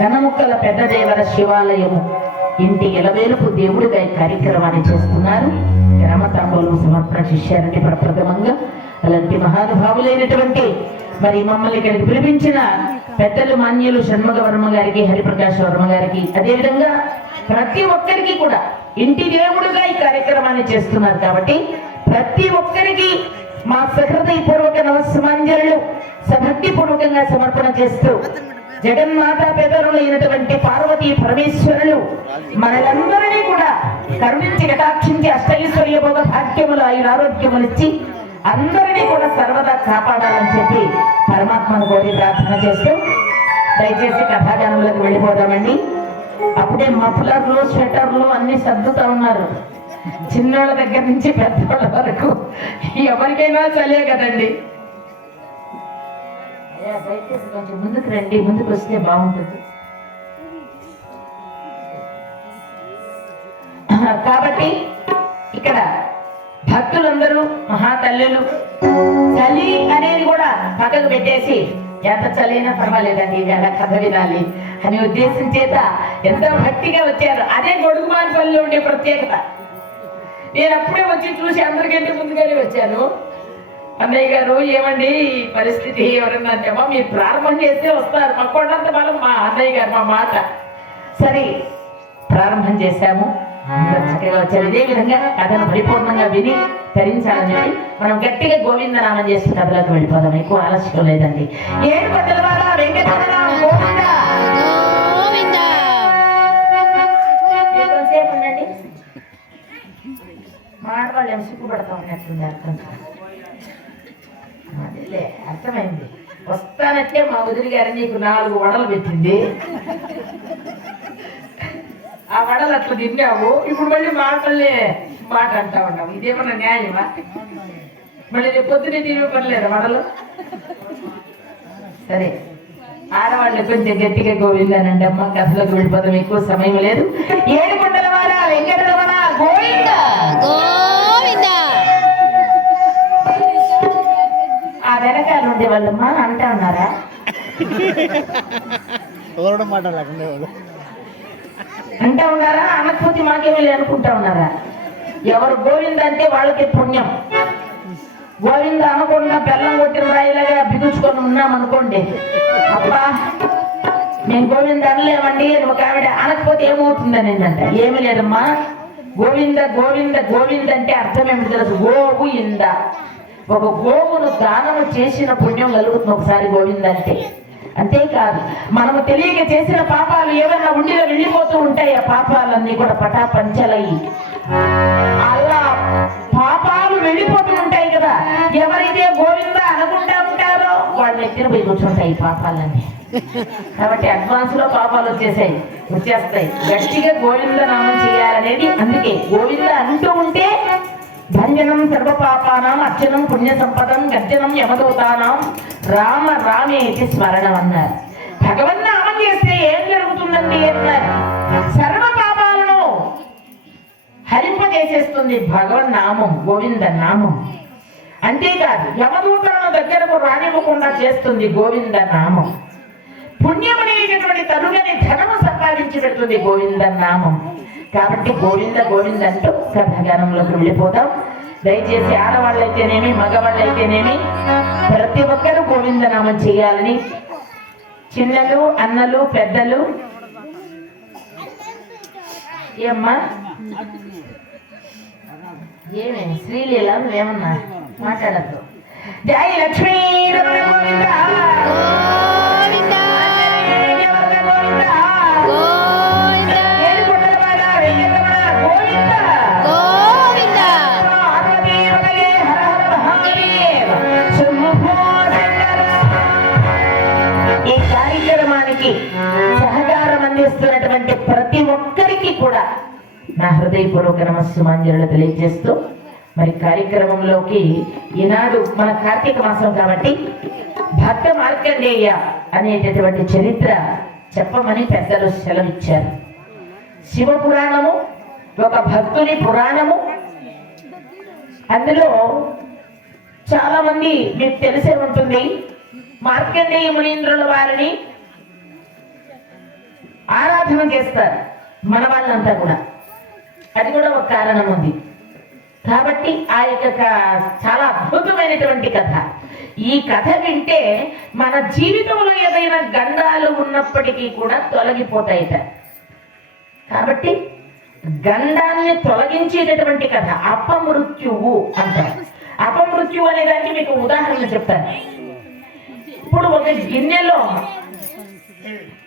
ఘనముక్కల పెద్దదేవర శివాలయము ఇంటి ఎలవేలుపు దేవుడిగా ఈ కార్యక్రమాన్ని చేస్తున్నారు. గ్రామ తాంబూలం సమర్పణ చేశారంటే ప్రప్రథమంగా అలాంటి మహానుభావులైనటువంటి మరి మమ్మల్ని ఇక్కడికి పిలిపించిన పెద్దలు మాన్యులు షణ్ముగ వర్మ గారికి, హరిప్రకాష్ వర్మ గారికి, అదేవిధంగా ప్రతి ఒక్కరికి కూడా ఇంటి దేవుడుగా ఈ కార్యక్రమాన్ని చేస్తున్నారు కాబట్టి ప్రతి ఒక్కరికి మా సహృదయపూర్వక నమస్సుమాంజలు సభక్తి పూర్వకంగా సమర్పణ చేస్తూ జగన్మాత పెదరులైనటువంటి పార్వతీ పరమేశ్వరులు మనలందరినీ కూడా కరుణించి కటాక్షించి అష్టైశ్వర్య భోగ భాగ్యములు ఆరోగ్యములిచ్చి అందరినీ కూడా సర్వదా కాపాడాలని చెప్పి పరమాత్మను కోరి ప్రార్థన చేస్తూ దయచేసి కథాగానంలోకి వెళ్ళిపోదామండి. అప్పుడే మఫ్లర్లు స్వెటర్లు అన్ని సర్దుతా ఉన్నారు. చిన్నోళ్ళ దగ్గర నుంచి పెద్దవాళ్ళ వరకు ఎవరికైనా చలే కదండి. దయచేసి కొంచెం ముందుకు రండి, ముందుకు వస్తే బాగుంటుంది. కాబట్టి ఇక్కడ భక్తులందరూ మహాతల్లులు చలి అనేది కూడా పక్కకు పెట్టేసి ఎంత చలినా పర్వాలేదండి వేళ కథ వినాలి అనే ఉద్దేశం చేత ఎంతో భక్తిగా వచ్చారు. అదే గొడుగుమానపల్లిలో ఉండే ప్రత్యేకత. నేను అప్పుడే వచ్చి చూసి అందరికంటే ముందుగానే వచ్చాను. అన్నయ్య గారు ఏమండి పరిస్థితి ఎవరన్నా అంటేమో మీరు ప్రారంభం చేస్తే వస్తారు, మా కొండంత బలం మా అన్నయ్య గారు మా మాట. సరే ప్రారంభం చేశాము, చక్కగా వచ్చారు. ఇదే విధంగా కథను పరిపూర్ణంగా విని ధరించాలని చెప్పి మనం గట్టిగా గోవిందనామం చేస్తూ కథలోకి వెళ్ళిపోదాం. ఎక్కువ ఆలస్యం లేదండి. ఏడు పట్టల వాడ వెంకటరమణ గోవింద. ఎంతసేపు ఉండండి, మాడవాళ్ళు ఏమి సిగ్గుపడతా ఉన్నట్టుంది. అదేలే అర్థమైంది. వస్తానంటే మా వదిలి గారు నీకు 4 వడలు పెట్టింది, ఆ వడలు అట్లా తిన్నావు, ఇప్పుడు మళ్ళీ మాటలే మాట అంటా ఉన్నావు. ఇదేమన్నా న్యాయమా? మళ్ళీ రేపు పొద్దునే తినే పనిలేదు వడలు. సరే ఆడవాళ్ళు కొంచెం గట్టిగా గోవిందానండి అమ్మ. కథలోకి వెళ్ళిపోతాం, ఎక్కువ సమయం లేదు. ఏడు కొండల వాడ వెంకటరమణ గోవింద గోవింద. ఆ వెనకాల ఉండే వాళ్ళమ్మా అంటా ఉన్నారా? అంటా ఉన్నారా? అనకపోతే మాకేమీ అనుకుంటా ఉన్నారా? ఎవరు గోవింద అంటే వాళ్ళకి పుణ్యం. గోవింద అనకుండా బెల్లం కొట్టిన రాయిలాగా బిగుచుకొని ఉన్నాం అనుకోండి, అబ్బా మేము గోవింద అనలేమండి ఒక ఆవిడ అనకపోతే ఏమవుతుందని ఏంటంట. ఏమి లేదమ్మా, గోవింద గోవింద గోవింద అంటే అర్థం ఏమిటి తెలుసు? గోవు ఇంద, ఒక గోవును దానము చేసిన పుణ్యం కలుగుతుంది ఒకసారి గోవింద అంటే. అంతేకాదు మనము తెలియక చేసిన పాపాలు ఏమన్నా ఉండిలో వెళ్ళిపోతూ ఉంటాయి. ఆ పాపాలన్నీ కూడా పటాపంచలయ్యి అలా పాపాలు వెళ్ళిపోతూ ఉంటాయి కదా. ఎవరైతే గోవింద అనుకుంటా ఉంటారో వాళ్ళు ఎత్తిన పోయి కూర్చుంటాయి పాపాలన్నీ. కాబట్టి అడ్వాన్స్ లో పాపాలు వచ్చేస్తాయి. గట్టిగా గోవింద నామం చేయాలనేది. అందుకే గోవింద అంటూ ఉంటే భంజనం సర్వపాపానం అర్చనం పుణ్య సంపదం గర్జనం యమదూతానం రామ రామేతి స్మరణం అన్నారు. భగవన్ నామం చేస్తే ఏం జరుగుతుందండి అన్నారు? సర్వ పాపాలను హరింపజేసేస్తుంది భగవన్ నామం, గోవింద నామం. అంతేకాదు యమదూతలను దగ్గరకు రానివ్వకుండా చేస్తుంది గోవింద నామం. పుణ్యమనేటటువంటి తరుగని ధనము సంపాదించి పెడుతుంది గోవింద నామం. కాబట్టి గోవింద గోవింద అంటూ కథాగానంలోకి వెళ్ళిపోతాం. దయచేసి ఆడవాళ్ళైతేనేమి మగవాళ్ళైతేనేమి ప్రతి ఒక్కరూ గోవింద నామం చేయాలని, చిన్నలు అన్నలు పెద్దలు. ఏమ్మా ఏమే శ్రీలీల నువ్వేమన్నా మాట్లాడద్దు. జై లక్ష్మీ గోవింద సహకారం అందిస్తున్నటువంటి ప్రతి ఒక్కరికి కూడా నా హృదయపూర్వక నమస్సుమాంజలు తెలియజేస్తూ మరి కార్యక్రమంలోకి ఈనాడు మన కార్తీక మాసం కాబట్టి భక్త మార్కండేయ అనేటటువంటి చరిత్ర చెప్పమని పెద్దలు సెలవిచ్చారు. శివ పురాణము ఒక భక్తుని పురాణము. అందులో చాలా మంది మీకు తెలిసే ఉంటుంది. మార్కండేయ మునీంద్రుల వారిని ఆరాధన చేస్తారు మన వాళ్ళంతా కూడా. అది కూడా ఒక కారణం ఉంది. కాబట్టి ఆ యొక్క చాలా అద్భుతమైనటువంటి కథ. ఈ కథ వింటే మన జీవితంలో ఏదైనా గండాలు ఉన్నప్పటికీ కూడా తొలగిపోతాయిట. కాబట్టి గండాన్ని తొలగించేటటువంటి కథ అపమృత్యువు అంటారు. అపమృత్యువు అనే దానికి మీకు ఉదాహరణ చెప్తాను. ఇప్పుడు ఒక గిన్నెలో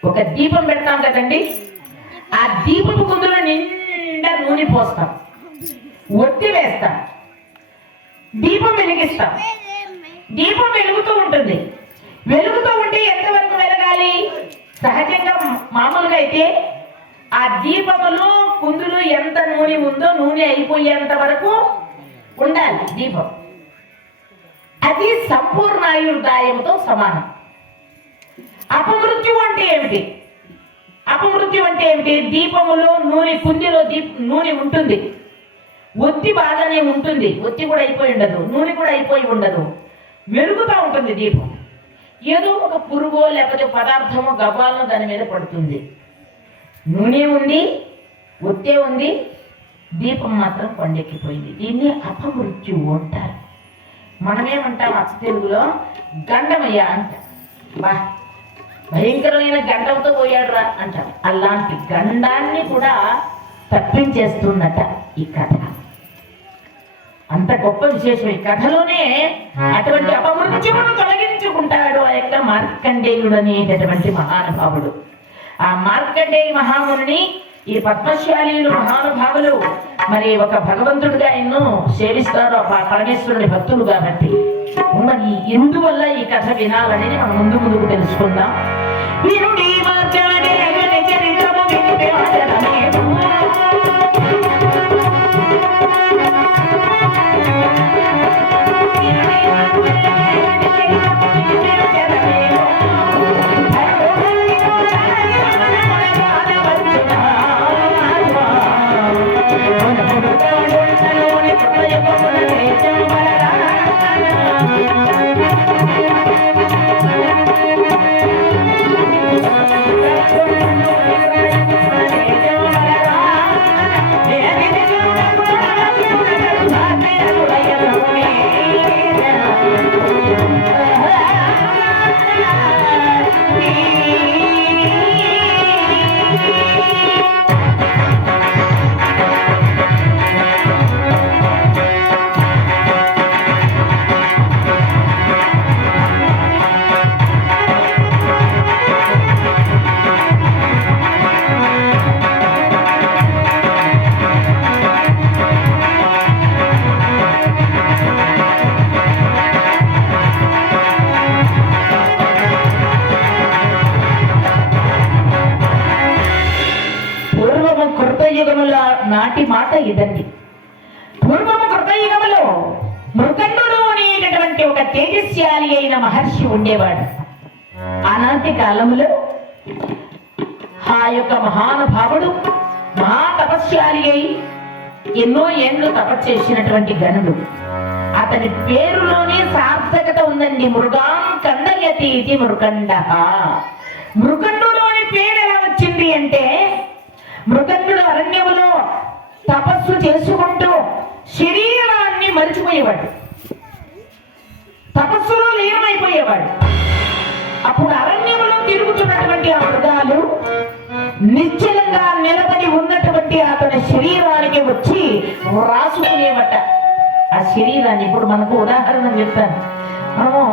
ఒక దీపం పెడతాం కదండి, ఆ దీపపు కుందులో నిండా నూనె పోస్తాం, ఒత్తి వేస్తాం, దీపం వెలిగిస్తాం. దీపం వెలుగుతూ ఉంటుంది. వెలుగుతూ ఉంటే ఎంతవరకు వెలగాలి? సహజంగా మామూలుగా అయితే ఆ దీపములో కుందులు ఎంత నూనె ఉందో నూనె అయిపోయేంత వరకు ఉండాలి దీపం. అది సంపూర్ణాయుర్దాయంతో సమానం. అపమృత్యు అంటే ఏమిటి? అపమృత్యు అంటే ఏమిటి? దీపములో నూనె, కుందిలో నూనె ఉంటుంది, ఒత్తి బాగానే ఉంటుంది, ఒత్తి కూడా అయిపోయి ఉండదు, నూనె కూడా అయిపోయి ఉండదు, వెలుగుతూ ఉంటుంది దీపం. ఏదో ఒక పురుగో లేకపోతే పదార్థమో గవ్వాలనో దాని మీద పడుతుంది. నూనె ఉంది, ఒత్తే ఉంది, దీపం మాత్రం కొండెక్కిపోయింది. దీన్ని అపమృత్యువు అంటారు. మనమేమంటాం అచ్చ తెలుగులో గండమయ్యా అంటాం. బా భయంకరమైన గండంతో పోయాడు రా అంటారు. అలాంటి గండాన్ని కూడా తప్పించేస్తుందట ఈ కథ. అంత గొప్ప విశేషం ఈ కథలోనే. అటువంటి అపమృత్యువును తొలగించుకుంటాడు ఆ యొక్క మార్కండేయుడు అనేటటువంటి మహానుభావుడు. ఆ మార్కండేయ మహాముని ఈ పద్మశాలీలు మహానుభావులు మరి ఒక భగవంతుడిగా ఎన్నో సేవిస్తారు ఆ పరమేశ్వరుని భక్తులు కాబట్టి. మరి ఎందువల్ల ఈ కథ వినాలనేది మనం ముందుకు తెలుసుకుందాం. నాటి మాట ఇదండి. పూర్వము కృతయుగములో మృకండుడు అనేటటువంటి ఒక తేజస్యాలి అయిన మహర్షి ఉండేవాడు. ఆనాటి కాలములో ఆ యొక్క మహానుభావుడు మహాతపస్యాలి అయి ఎన్నో ఏండ్లు తపస్సు చేసినటువంటి గణుడు. అతని పేరులోనే సార్థకత ఉందండి. మృగాం కందయతి ఇది మృకండ. మృకండులోని పేరు ఎలా వచ్చింది అంటే, మృకండుడు అరణ్యములో తపస్సు చేసుకుంటూ శరీరాన్ని మరిచిపోయేవాడు, తపస్సులో లీనమైపోయేవాడు. అప్పుడు అరణ్యములో తిరుగుతున్నటువంటి ఆ మృగాలు నిశ్చలంగా నిలబడి ఉన్నటువంటి అతని శరీరానికి వచ్చి రాసుకునేవట ఆ శరీరాన్ని. ఇప్పుడు మనకు ఉదాహరణ చెప్తాను. మనము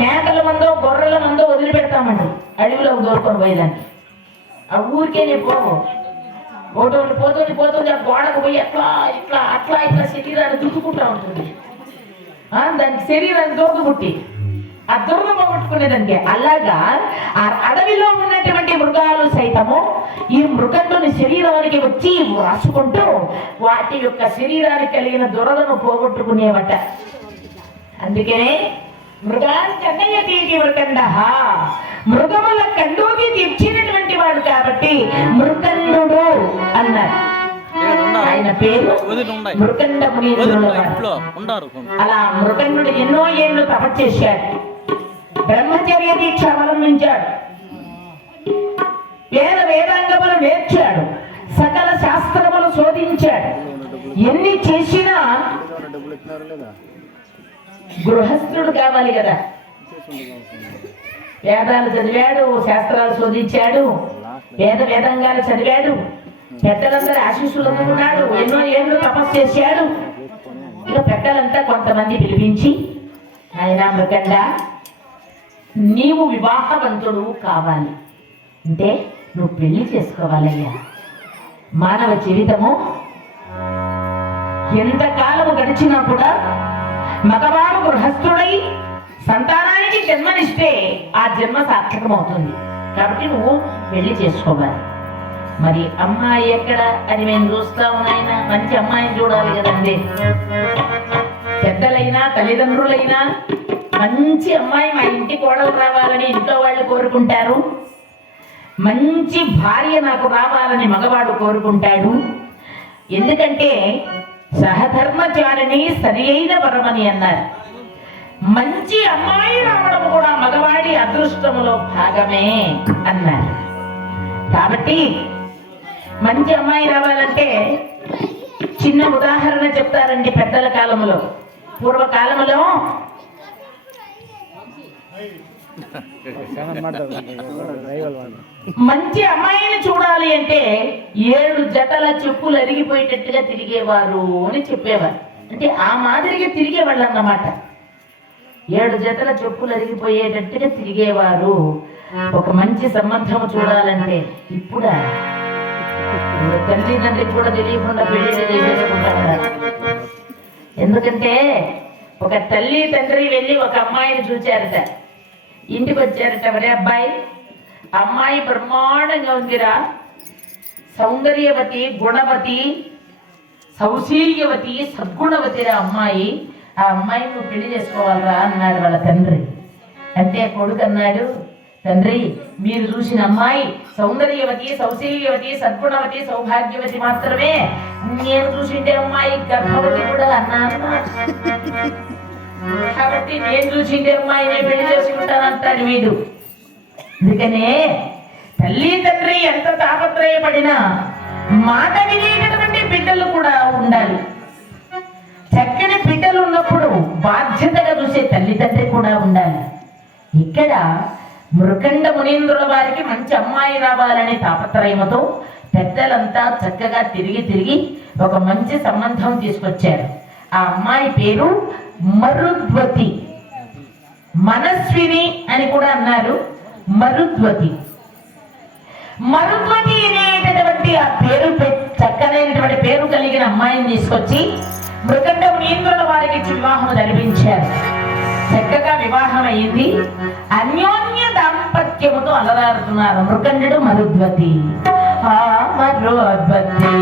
మేకల మందో గొర్రెల మందో వదిలిపెడతామండి అడవిలో దోరుకొని పోయేదాన్ని. ఆ ఊరికేనే పోవు, ఒకటి పోతుంది ఆ గోడకు పోయి అట్లా ఇట్లా అట్లా ఇట్లా శరీరాన్ని దుక్కుకుంటా ఉంటుంది. దానికి శరీరాన్ని దొరకబుట్టి ఆ దుర్గ పోగొట్టుకునేదానికి. అలాగా ఆ అడవిలో ఉన్నటువంటి మృగాలు సైతము ఈ మృగంలోని శరీరానికి వచ్చి రాసుకుంటూ వాటి యొక్క శరీరానికి కలిగిన దురదను పోగొట్టుకునేవట. అందుకనే మృగాన్ని కన్నయ్య తీటి మృకండ, మృగముల కండోకి తీర్చినటువంటి వాడు కాబట్టి మృకండు అన్నారు. ఆయన పేరు మృకండ మునీంద్రుడు. అలా మృకండు ఎన్నో ఏళ్ళు తపస్సు చేశాడు, బ్రహ్మచర్య దీక్ష అవలంబించాడు, వేద ఎన్ని చేసినా గృహస్థుడు కావాలి కదా. వేదాలు చదివాడు, శాస్త్రాలు శోధించాడు, వేదంగాలు చదివాడు, పెద్దలందరూ ఆశీస్సులు అందుకున్నాడు, ఎన్నో ఏళ్ళు తపస్సు చేశాడు. ఇక పెద్దలంతా కొంతమంది పిలిపించి, ఆయన మృగండ నీవు వివాహవంతుడు కావాలి అంటే నువ్వు పెళ్లి చేసుకోవాలయ్యా. మానవ జీవితము ఎంతకాలము గడిచినా కూడా మగవాడు గృహస్థుడై సంతానానికి జన్మనిస్తే ఆ జన్మ సార్థకమవుతుంది. కాబట్టి నువ్వు పెళ్లి చేసుకోవాలి. మరి అమ్మాయి ఎక్కడ అని మేము చూస్తాము నాయన, మంచి అమ్మాయిని చూడాలి కదండి. పెద్దలైనా తల్లిదండ్రులైనా మంచి అమ్మాయి మా ఇంటి కోడలు రావాలని ఇంట్లో వాళ్ళు కోరుకుంటారు. మంచి భార్య నాకు రావాలని మగవాడు కోరుకుంటాడు. ఎందుకంటే సహధర్మచారిణి సరి అయిన వరమని అన్నారు. మంచి అమ్మాయి రావడం కూడా మగవాడి అదృష్టములో భాగమే అన్నారు. కాబట్టి మంచి అమ్మాయి రావాలంటే చిన్న ఉదాహరణ చెప్తారండి పెద్దల కాలంలో. పూర్వకాలంలో మంచి అమ్మాయిని చూడాలి అంటే 7 జతల చెప్పులు అరిగిపోయేటట్టుగా తిరిగేవారు అని చెప్పేవారు. అంటే ఆ మాదిరిగా తిరిగేవాళ్ళు అన్నమాట. 7 జతల చెప్పులు అరిగిపోయేటట్టుగా తిరిగేవారు ఒక మంచి సంబంధం చూడాలంటే. ఇప్పుడు తల్లిదండ్రులకు కూడా తెలియకుండా పెళ్లి చేసేసుకుంటారు. ఎందుకంటే ఒక తల్లి తండ్రి వెళ్ళి ఒక అమ్మాయిని చూచారట, ఇంటికి వచ్చారట. మరే అబ్బాయి, అమ్మాయి బ్రహ్మాండంగా ఉందిరా, సౌందర్యవతి, గుణవతి, సౌశీల్యవతి, సద్గుణవతిరా అమ్మాయి, ఆ అమ్మాయి నువ్వు పెళ్లి చేసుకోవాలరా అన్నాడు వాళ్ళ తండ్రి. అంటే కొడుకు అన్నాడు, తండ్రి మీరు చూసిన అమ్మాయి సౌందర్యవతి, సౌశీల్యవతి, సద్గుణవతి, సౌభాగ్యవతి మాత్రమే, నేను చూసిండే అమ్మాయి గర్భవతి కూడా అన్నాను. కాబట్టి నేను చూసిండే అమ్మాయిని పెళ్లి చేసుకుంటానంటాడు వీడు. అందుకనే తల్లి తండ్రి ఎంత తాపత్రయపడినా మాట వినేటటువంటి బిడ్డలు కూడా ఉండాలి. చక్కని బిడ్డలు ఉన్నప్పుడు బాధ్యతగా చూసే తల్లిదండ్రి కూడా ఉండాలి. ఇక్కడ మృకండ మునీంద్రుల వారికి మంచి అమ్మాయి రావాలనే తాపత్రయముతో పెద్దలంతా చక్కగా తిరిగి ఒక మంచి సంబంధం తీసుకొచ్చారు. ఆ అమ్మాయి పేరు మరుద్వతి, మనస్విని అని కూడా అన్నారు. మరుద్వతి అనేటటువంటి ఆ పేరు చక్కనైనటువంటి పేరు కలిగిన అమ్మాయిని తీసుకొచ్చి మృకండ మునీంద్రుల వారికి వివాహం జరిపించారు. చక్కగా వివాహం అయింది. అన్యోన్య దాంపత్యముతో అలరాడుతున్నారు మృకండు మరుద్వతి. ఆ మరుద్వతి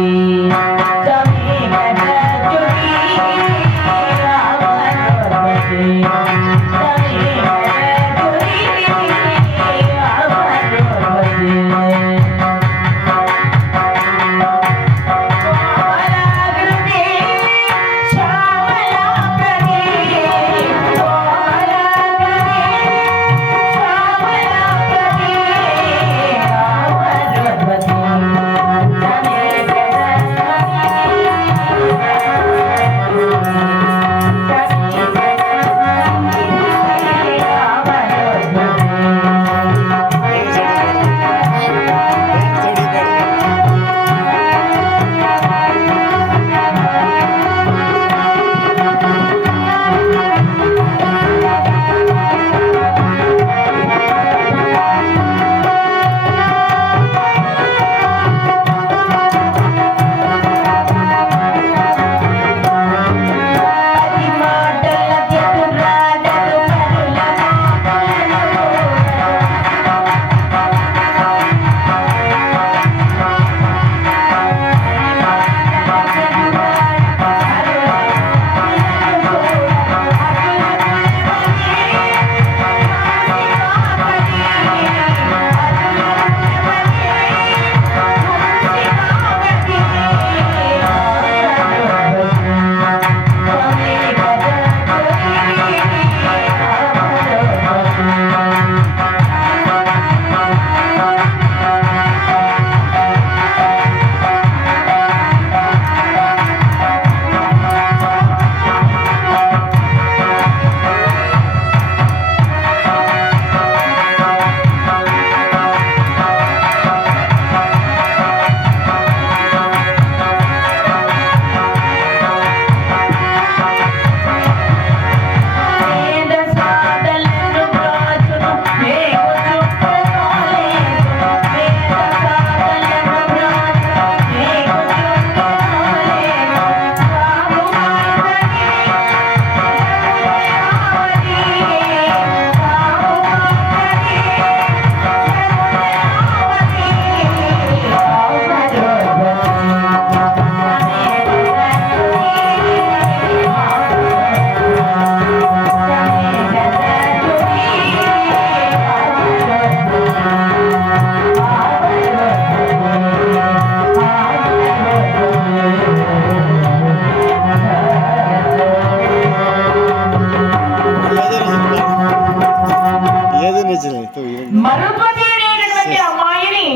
మరుద్వతి అనేటటువంటి అమ్మాయిని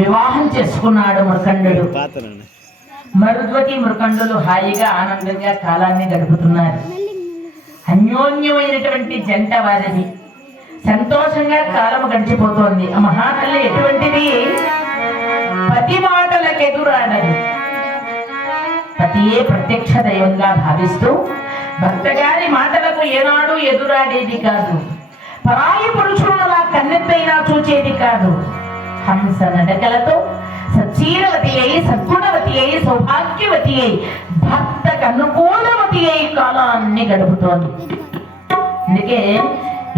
వివాహం చేసుకున్నాడు మృకండు. మరుద్వతి మృకండులు హాయిగా ఆనందంగా కాలాన్ని గడుపుతున్నారు. అన్యోన్యమైనటువంటి జంట వారిది. సంతోషంగా కాలం గడిచిపోతోంది. ఆ మహాతల్లి ఎటువంటిది? పతి మాటలకు ఎదురాడదు. పతియే ప్రత్యక్ష దైవంగా భావిస్తూ భర్త గారి మాటలకు ఏనాడు ఎదురాడేది కాదు. పరాయి పురుషులను నా కన్నెత్తైనా చూచేది కాదు. హంస నడకలతో సచ్చీరవతి అయి, సద్గుణవతి అయి, సౌభాగ్యవతి అయి, భర్తకు అనుకూలవతి అయి కాలాన్ని గడుపుతోంది. అందుకే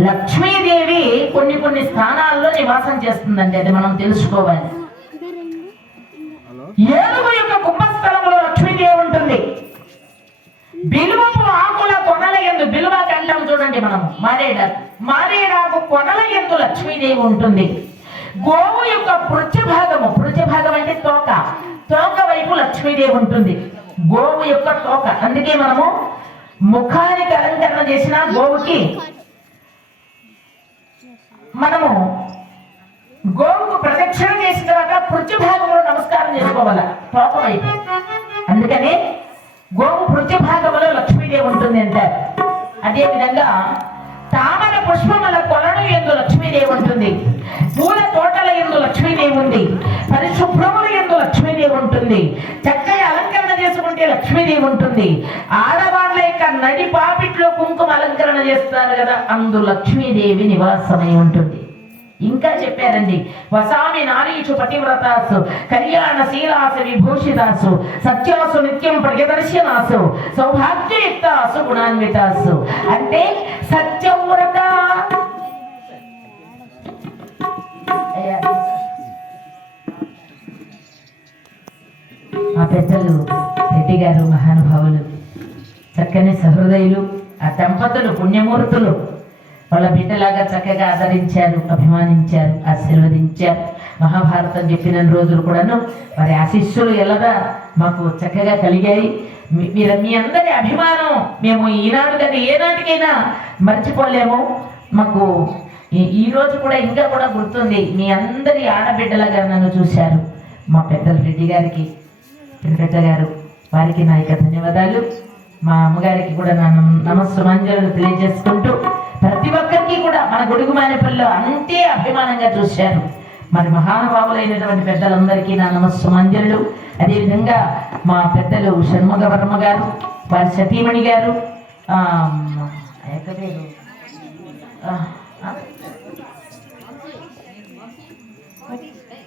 లక్ష్మీదేవి కొన్ని స్థానాల్లో నివాసం చేస్తుందండి. అది మనం తెలుసుకోవాలి. ఏనుగు యొక్క కుంభస్థలంలో లక్ష్మీదేవి ఉంటుంది. బిలువపు ఆకుల కొనల యందు, బిలువకి అంటాం చూడండి మనము, మారేడాకు కొనల యందు లక్ష్మీదేవి ఉంటుంది. గోవు యొక్క పృచ్ఛభాగం అంటే తోక వైపు లక్ష్మీదేవి ఉంటుంది. గోవు యొక్క తోక. అందుకే మనము ముఖానికి అలంకరణ చేసిన గోవుకి మనము గోవుకు ప్రదక్షిణ చేసిన తర్వాత పృచ్ఛభాగంలో నమస్కారం చేసుకోవాలి, తోక వైపు. అందుకని గోవు పృచ్ఛభాగంలో లక్ష్మీదేవి ఉంటుంది అంటారు. అదేవిధంగా తామర పుష్పముల కొలను యందు లక్ష్మీదేవి ఉంటుంది. పూల తోటల యందు లక్ష్మీదేవి ఉంది. పరిశుభ్రముల యందు లక్ష్మీదేవి ఉంటుంది. చక్కగా అలంకరణ చేసుకుంటే లక్ష్మీదేవి ఉంటుంది. ఆడవాళ్ళ యొక్క నడి పాపిట్లో కుంకుమ అలంకరణ చేస్తారు కదా, అందు లక్ష్మీదేవి నివాసమై ఉంటుంది. ఇంకా చెప్పారండి, వసామి నారీషు పతివ్రతాసు కళ్యాణశీలాసు విభూషితాసు సత్యాసు నిత్యం ప్రియదర్శనాసు సౌభాగ్యయుక్తాసు గుణాన్వితాసు. అంటే సత్యవ్రత మా పెద్దలు రెడ్డి గారు మహానుభావులు, చక్కని సహృదయులు. ఆ దంపతులు పుణ్యమూర్తులు. వాళ్ళ బిడ్డలాగా చక్కగా ఆదరించారు, అభిమానించారు, ఆశీర్వదించారు. మహాభారతం చెప్పిన రోజులు కూడాను వారి ఆశీస్సులు ఎలాగా మాకు చక్కగా కలిగాయి. మీ అందరి అభిమానం మేము ఈనాడు కానీ ఏనాటికైనా మర్చిపోలేము. మాకు ఈ రోజు కూడా ఇంకా కూడా గుర్తుంది. మీ అందరి ఆడబిడ్డలాగా నన్ను చూశారు. మా పెద్దలు రెడ్డి గారికి, పెద్ద గారు, వారికి నా యొక్క ధన్యవాదాలు. మా అమ్మగారికి కూడా నా నమస్సుమాంజలు తెలియజేసుకుంటూ, ప్రతి ఒక్కరికి కూడా మన గొడుగుమానేపల్లిలో అంతే అభిమానంగా చూశారు. మరి మహానుభావులైనటువంటి పెద్దలందరికీ నా నమస్సుమాంజలు. అదేవిధంగా మా పెద్దలు షణ్ముగ వర్మ గారు, వారి సతీమణి గారు,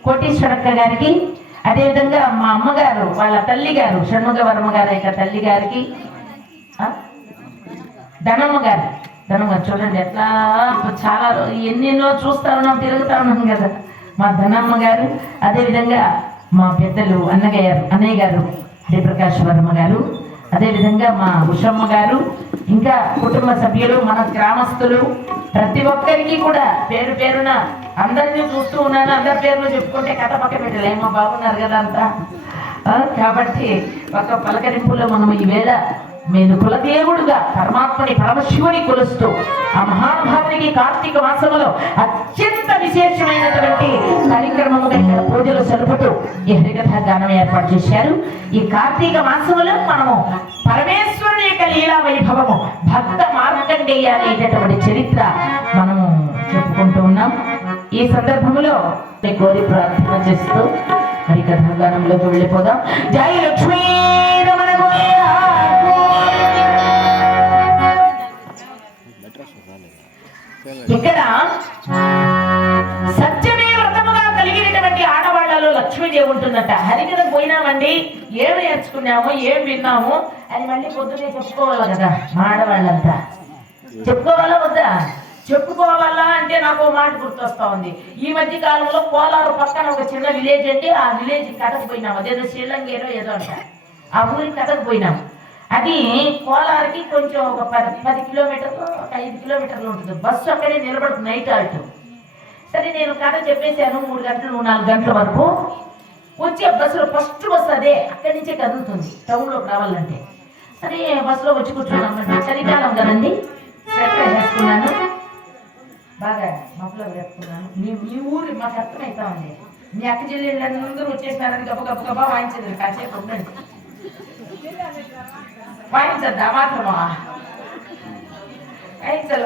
కోటీశ్వరక్క గారికి, అదేవిధంగా మా అమ్మగారు వాళ్ళ తల్లి గారు షణ్ముగ వర్మ గారి యొక్క తల్లి గారికి, ధనమ్మ గారు చూడండి ఎట్లా చాలా ఎన్నెన్నో చూస్తా ఉన్నాం, తిరుగుతా ఉన్నాం కదా. మా ధనమ్మ గారు, అదేవిధంగా మా పెద్దలు అన్నయ్య గారు హరిప్రకాష్ వర్మ గారు, అదేవిధంగా మా ఉషమ్మ గారు, ఇంకా కుటుంబ సభ్యులు, మన గ్రామస్తులు, ప్రతి ఒక్కరికి కూడా పేరు పేరున అందరినీ చూస్తూ ఉన్నాను. అందరి పేర్లు చెప్పుకుంటే కథ పక్క పెట్టలేమో, బాగున్నారు కదా అంతా. కాబట్టి ఒక పలకరింపులో మనం ఈవేళ మీరు కులదేవుడుగా పరమాత్మని పరమశివుని కొలుస్తూ ఆ మహానుభావునికి కార్తీక మాసములో అత్యంత విశేషమైనటువంటి కార్యక్రమముగా ఇక్కడ పూజలు సరుపుతూ ఈ హరికథ గానం ఏర్పాటు చేశారు. ఈ కార్తీక మాసములో మనము పరమేశ్వరుని యొక్క లీలా వైభవము, భక్త మార్కండేయ అనేటటువంటి చరిత్ర మనము చెప్పుకుంటూ ఉన్నాం. ఈ సందర్భంలో కోరి ప్రార్థన చేస్తూ హరికథ గానంలోకి వెళ్ళిపోదాం. జై లక్ష్మీ రమణ. ఇక్కడ సత్యమే వ్రతముగా కలిగినటువంటి ఆడవాళ్లలో లక్ష్మీదేవి ఉంటుందట. హరికథ పోయినామండి, ఏం నేర్చుకున్నాము, ఏం విన్నాము అని మళ్ళీ పొద్దునే చెప్పుకోవాలి కదా. మా ఆడవాళ్ళంతా చెప్పుకోవాలా వద్దా? చెప్పుకోవాలా అంటే నాకు మాట గుర్తొస్తా ఉంది. ఈ మధ్య కాలంలో కోలారు పక్కన ఒక చిన్న విలేజ్ అండి, ఆ విలేజ్ కథకు పోయినాము. అదేదో శ్రీలంగేరో ఏదో అంట, ఆ ఊరికి కథకు పోయినాము. అది కోలార్కి కొంచెం ఒక 10 కిలోమీటర్లు, 5 కిలోమీటర్లు ఉంటుంది. బస్సు అక్కడే నిలబడుతుంది, నైట్ ఆల్ట్. సరే నేను కథ చెప్పేశాను. 3 గంటలు 4 గంటల వరకు వచ్చే బస్సులో ఫస్ట్ బస్సు అదే, అక్కడి నుంచే కదులుతుంది టౌన్లోకి రావాలంటే. సరే బస్సులో వచ్చి కూర్చున్నాను. చలికాలం కదండి, స్వెటర్ వేసుకున్నాను. బాగా మఫ్లో కట్టుకున్నాను. మీ ఊరు మాకు అర్థమవుతా ఉంది. మీ అక్క చెల్లెళ్ళందరూ వచ్చేసినారని గబా వాయించదు. కాసేపు ఉండండి, వాయించద్దా మాత్రమా?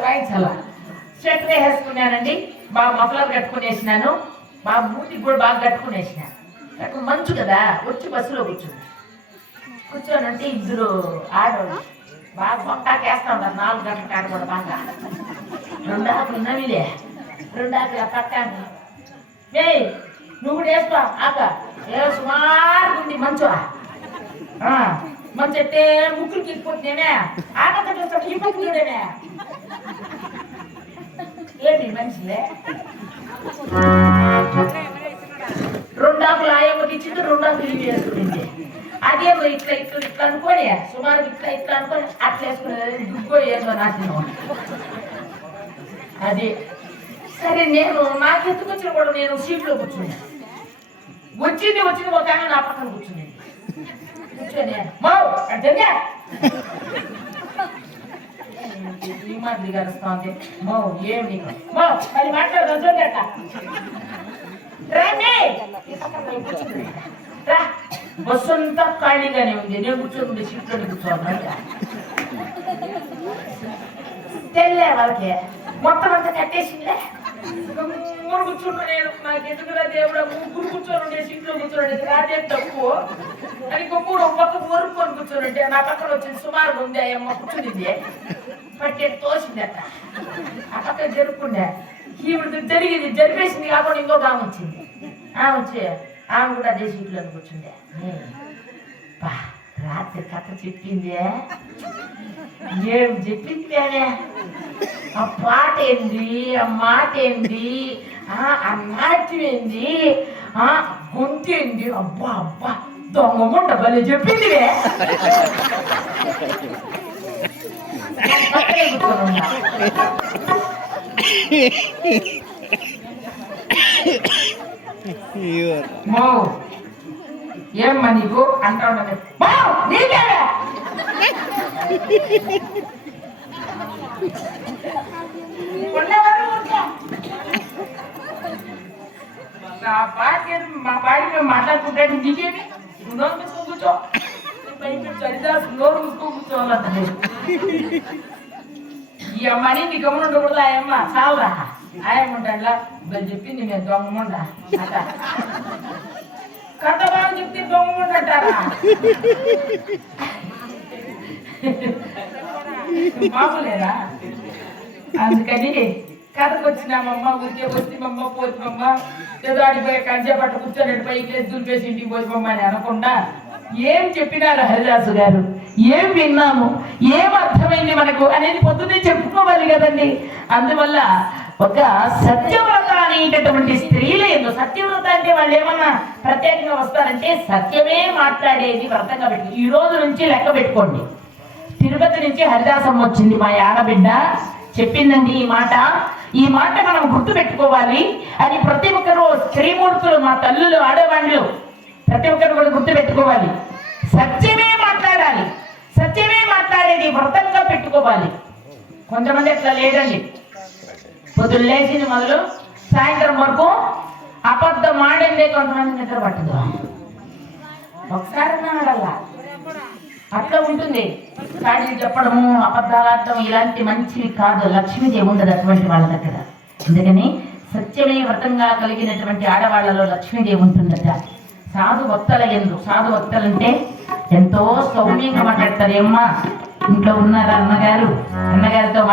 వాయించాల. స్వెటర్ వేసుకున్నానండి, బాగా మఫ్లర్ కట్టుకునేసినాను, బాగా మూతికి కూడా బాగా కట్టుకునేసిన. మంచు కదా, వచ్చి బస్సులో కూర్చోనంటే ఇద్దరు ఆడవాళ్ళు బాగా బొక్కాకేస్తా ఉంటారు. 4 గంటల కాడ కూడా బాగా 2 ఆకులు నవిలే, 2 ఆకులు పక్కాను. ఏ నువ్వు కూడా వేసుకో ఆక, ఏ సుమారు ఉంది మంచు. మంచి అంటే ముక్కులు కిక్కిపోతున్నానే, ఆకతో ఈ ముక్కులుడేనే ఏంటి మనిషిలే. 2 ఆకులు ఆయమ్మకి ఇచ్చింది, 2 ఆకులు ఇవి వేసుకునింది. అదే ఇట్లా అనుకోని సుమారు ఇట్లా అనుకోని అట్లా వేసుకునేది. దుగ్గో ఏదో నాశనం అది. సరే నేను నాకు ఎందుకు వచ్చిన కూడా నేను సీట్లో కూర్చున్నా. వచ్చింది ఒక ఆమె నా పక్కన కూర్చుని ఈ మాదిరి కలుస్తా ఉంది. మో ఏమి మరి మాట్లాడదా బస్సు అంతా ఖాళీగానే ఉంది. నేను కూర్చోకుండా సీట్లోనే కూర్చోవాలి. తెల్లే వాళ్ళకి మొత్తం అంతా కట్టేసిందే. కూర్చుంటా నేను, నాకు ఎందుకురా దేవుడా ముగ్గురు కూర్చోనుండే సీట్లో కూర్చోండి, రాదే తక్కువ అని ముగ్గురు ఒక పక్క ఊరుకొని కూర్చోనుంటే నా పక్కన వచ్చింది సుమారుగా ఉంది. అయ్యమ్మ కూర్చునింది, పట్టేది తోసిందట. ఆ పక్క జరుపుకుండే ఈవిడ జరిపేసింది కాకుండా ఇంకొక ఆమె వచ్చింది. ఆమె వచ్చి ఆమె కూడా అదే సీట్లో కూర్చుండే. రాత్రి కథ చెప్పిందే, ఏం చెప్పింది అనే, ఆ పాట ఏంది, ఆ మాట ఏంది, ఆ నాట్యం ఏంది, ఆ గొంతు ఏంది, అబ్బా దొంగముండ భలే చెప్పింది. ఏమ్మా నీకు అంటా ఉండదు. మా బాడీ మేము మాట్లాడుకుంటే నీకేమి నోరు మూసుకొని కూర్చో, చరిదాసు నోరు మూసుకొని కూర్చోవాలంటే ఈ అమ్మని నీ గమ్మున ఉండకూడదు. ఆయమ్మ చాలరా, ఆయమ్మ ఉంటాడులా చెప్పింది నేను దొంగముండ అట. కథ బాగా చెప్తే దొంగముండ అంటారా? మామూలేదా? అందుకని కథకు వచ్చినామమ్మ, ఊరికే వస్తేమమ్మ పోతిమమ్మ, ఏదో ఆడిపోయి కంచె పట్టు కూర్చొని పైకి దులిపేసి ఇంటికి పోతిమమ్మ అని అనకుండా ఏం చెప్పినారు హరిదాసు గారు, ఏం విన్నాము, ఏం అర్థమైంది మనకు అనేది పొద్దున్నే చెప్పుకోవాలి కదండి. అందువల్ల ఒక సత్యవ్రత అనేటటువంటి స్త్రీలు ఎందుకు సత్యవ్రత అంటే వాళ్ళు ఏమన్నా ప్రత్యేకంగా వస్తారంటే సత్యమే మాట్లాడేది వ్రతంగా పెట్టి. ఈ రోజు నుంచి లెక్క పెట్టుకోండి. తిరుపతి నుంచి హరిదాసం వచ్చింది, మా ఆడబిడ్డ చెప్పిందండి ఈ మాట మనం గుర్తు పెట్టుకోవాలి అని ప్రతి ఒక్కరు స్త్రీమూర్తులు, మా తల్లులు, ఆడవాళ్ళు ప్రతి ఒక్కరు కూడా గుర్తు పెట్టుకోవాలి. సత్యమే మాట్లాడాలి, సత్యమే మాట్లాడేది వ్రతంగా పెట్టుకోవాలి. కొంతమంది అట్లా లేదండి, పొద్దున్న లేచింది మొదలు సాయంత్రం వరకు అబద్ధం ఆడిందే కొంతమంది నిద్ర పట్టదు. ఒకసారి ఆడల్లా అట్లా ఉంటుంది. చాడీలు చెప్పడము, అబద్ధాలు ఆడటం ఇలాంటి మంచివి కాదు. లక్ష్మీదేవి ఉండదు అటువంటి వాళ్ళ దగ్గర. అందుకని సత్యమే వ్రతంగా కలిగినటువంటి ఆడవాళ్లలో లక్ష్మీదేవి ఉంటుందట. సాధు భక్తుల ఎందు, సాధు భక్తులంటే ఎంతో సౌమ్యంగా మాట్లాడతారు. ఏమ్మా ఇంట్లో ఉన్నారా అన్నగారితో